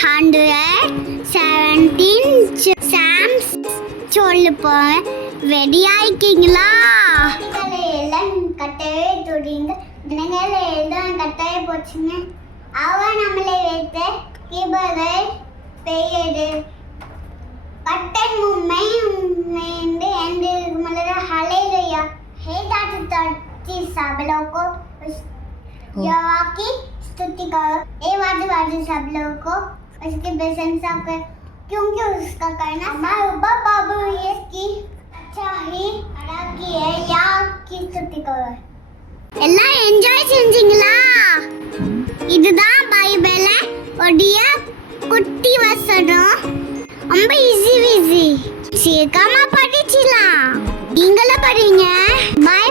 117 Sam's சொல்லுப்போம். Ready ஆயிக்கீங்களா? எல்லாம் கட்டவே துடிங்க தினங்கள எல்லாம் கட்டாய போச்சுங்க. அவ நம்மளை வைத்த கீபோர்டை பெயரு பட்டன் மும்மை மேண்டு எண்டு மலர ஹalleluya हे दाता तर्ती सब लोगों को यहोवा की स्तुति करो. ए वादी सब लोगों को उसकी प्रशंसा कर क्योंकि उसका करना हमारा बाबू ये की अच्छा ही अड़ा की है या की स्तुति करो. எல்லாம் என்ஜாய் செஞ்சீங்களா? இதுதான் பைபிள்ல ஒடிய குட்டி வசனம். ரொம்ப ஈஸி சீக்கிரமா படிச்சிடலாம். நீங்களும் படிங்க. பை.